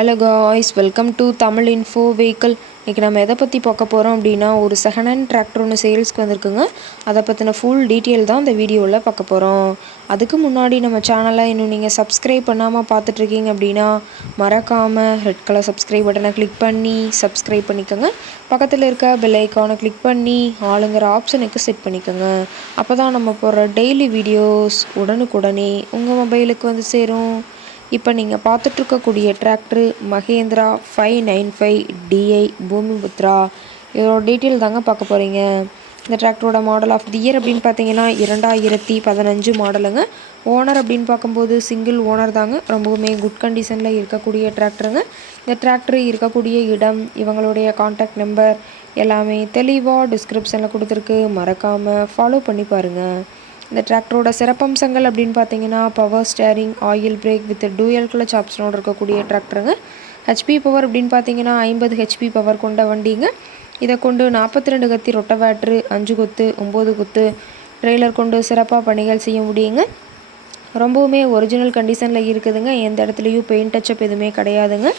Hello guys, welcome to Tamil info vehicle. இன்றைக்கி நம்ம எதை பற்றி பார்க்க போகிறோம் அப்படின்னா, ஒரு செகண்ட் ஹேண்ட் டிராக்டர் ஒன்று சேல்ஸ்க்கு வந்திருக்குங்க. அதை பற்றின ஃபுல் டீட்டெயில் தான் இந்த வீடியோவில் பார்க்க போகிறோம். அதுக்கு முன்னாடி நம்ம சேனலை இன்னும் நீங்கள் சப்ஸ்கிரைப் பண்ணாமல் பார்த்துட்ருக்கீங்க அப்படின்னா, மறக்காமல் ரெட் கலர் சப்ஸ்கிரைப் பட்டனை கிளிக் பண்ணி சப்ஸ்கிரைப் பண்ணிக்கோங்க. பக்கத்தில் இருக்க பெல் ஐக்கானை கிளிக் பண்ணி ஆளுங்கிற ஆப்ஷனுக்கு செட் பண்ணிக்கோங்க. அப்போ தான் நம்ம போடுற டெய்லி வீடியோஸ் உடனுக்குடனே உங்கள் மொபைலுக்கு வந்து சேரும். இப்போ நீங்கள் பார்த்துட்ருக்கக்கூடிய டிராக்டரு மகேந்திரா 595 டிஐ பூமிபுத்ரா. இதோட டீட்டெயில் தாங்க பார்க்க போகிறீங்க. இந்த டிராக்டரோட மாடல் ஆஃப் தி இயர் அப்படின்னு பார்த்தீங்கன்னா 2015 மாடலுங்க. ஓனர் அப்படின்னு பார்க்கும்போது சிங்கிள் ஓனர் தாங்க. ரொம்பவுமே குட் கண்டிஷனில் இருக்கக்கூடிய டிராக்டருங்க. இந்த டிராக்டர் இருக்கக்கூடிய இடம், இவங்களுடைய கான்டாக்ட் நம்பர் எல்லாமே தெளிவாக டிஸ்கிரிப்ஷனில் கொடுத்துருக்கு. மறக்காமல் ஃபாலோ பண்ணி பாருங்கள். இந்த டிராக்டரோட சிறப்பம்சங்கள் அப்படின்னு பார்த்தீங்கன்னா, power steering, oil brake with dual clutch ஆப்ஷனோடு இருக்கக்கூடிய டிராக்டருங்க. ஹெச்பி பவர் அப்படின்னு பார்த்தீங்கன்னா 50 ஹெச்பி பவர் கொண்ட வண்டிங்க. இதை கொண்டு 42 கத்தி ரொட்டவேட்ரு, 5 கொத்து, 9 கொத்து ட்ரெய்லர் கொண்டு சிறப்பாக பணிகள் செய்ய முடியுங்க. ரொம்பவுமே ஒரிஜினல் கண்டிஷனில் இருக்குதுங்க. எந்த இடத்துலையும் பெயிண்ட் டச்சப் எதுவுமே கிடையாதுங்க.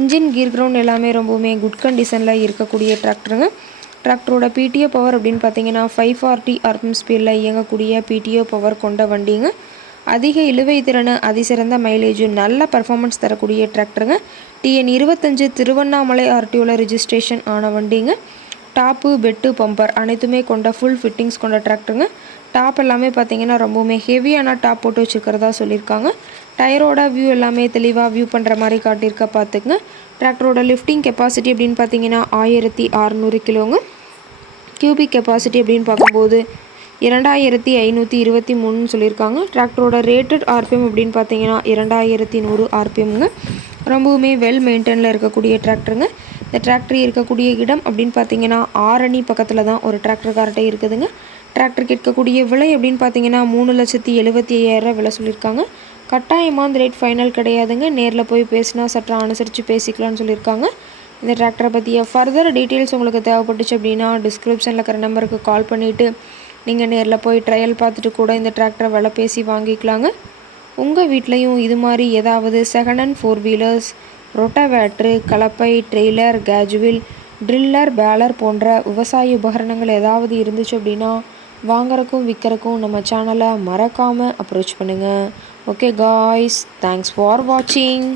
இன்ஜின், கீர் கிரவுண்ட் எல்லாமே ரொம்பவுமே குட் கண்டிஷனில் இருக்கக்கூடிய டிராக்டருங்க. டிராக்டரோட பிடிஓ பவர் அப்படின்னு பார்த்தீங்கன்னா 540 RPM ஸ்பீடில் இயங்கக்கூடிய பிடிஓ பவர் கொண்ட வண்டிங்க. அதிக இழுவை திறன், அதிசிறந்த மைலேஜும் நல்ல பர்ஃபார்மன்ஸ் தரக்கூடிய டிராக்டருங்க. TN 25 திருவண்ணாமலை RTOவில் ரிஜிஸ்ட்ரேஷன் ஆன வண்டிங்க. டாப்பு, பெட்டு, பம்பர் அனைத்துமே கொண்ட ஃபுல் ஃபிட்டிங்ஸ் கொண்ட டிராக்டருங்க. டாப் எல்லாமே பார்த்தீங்கன்னா ரொம்பவுமே ஹெவியான டாப் போட்டு வச்சுருக்கிறதா சொல்லியிருக்காங்க. டயரோட வியூ எல்லாமே தெளிவாக வியூ பண்ணுற மாதிரி காட்டியிருக்க பார்த்துக்குங்க. டிராக்டரோட லிஃப்டிங் கெப்பாசிட்டி அப்படின்னு பார்த்தீங்கன்னா 1600 கிலோங்க. கியூபிக் கெப்பாசிட்டி அப்படின்னு பார்க்கும்போது 2523 சொல்லியிருக்காங்க. டிராக்டரோட ரேட்டட் RPM அப்படின்னு பார்த்தீங்கன்னா 2100 RPMங்க. ரொம்பவுமே வெல் மெயின்டைனில் இருக்கக்கூடிய டிராக்டருங்க. இந்த டிராக்டர் இருக்கக்கூடிய இடம் அப்படின்னு பார்த்தீங்கன்னா ஆரணி பக்கத்தில் தான் ஒரு டிராக்டர் கார்ட்டே இருக்குதுங்க. டிராக்டர் கேட்கக்கூடிய விலை அப்படின்னு பார்த்தீங்கன்னா 3,75,000 விலை சொல்லியிருக்காங்க. கட்டாயமாக இந்த ரேட் ஃபைனல் கிடையாதுங்க. நேரில் போய் பேசினா சற்று அனுசரித்து பேசிக்கலாம்னு சொல்லியிருக்காங்க. இந்த டிராக்டரை பற்றிய ஃபர்தர் டீட்டெயில்ஸ் உங்களுக்கு தேவைப்பட்டுச்சு அப்படின்னா டிஸ்கிரிப்ஷனில் இருக்கிற நம்பருக்கு கால் பண்ணிவிட்டு நீங்கள் நேரில் போய் ட்ரையல் பார்த்துட்டு கூட இந்த டிராக்டரை விலை பேசி வாங்கிக்கலாங்க. உங்கள் வீட்லேயும் இது மாதிரி ஏதாவது செகண்ட் ஹேண்ட் 4 வீலர்ஸ், ரொட்டவேட்ரு, கலப்பை, ட்ரெய்லர், கேஜுவில், ட்ரில்லர், பேலர் போன்ற விவசாய உபகரணங்கள் ஏதாவது இருந்துச்சு அப்படின்னா வாங்குறக்கும் விற்கிறக்கும் நம்ம சேனலை மறக்காமல் அப்ரோச் பண்ணுங்கள். ஓகே காய்ஸ், தேங்க்ஸ் ஃபார் வாட்சிங்.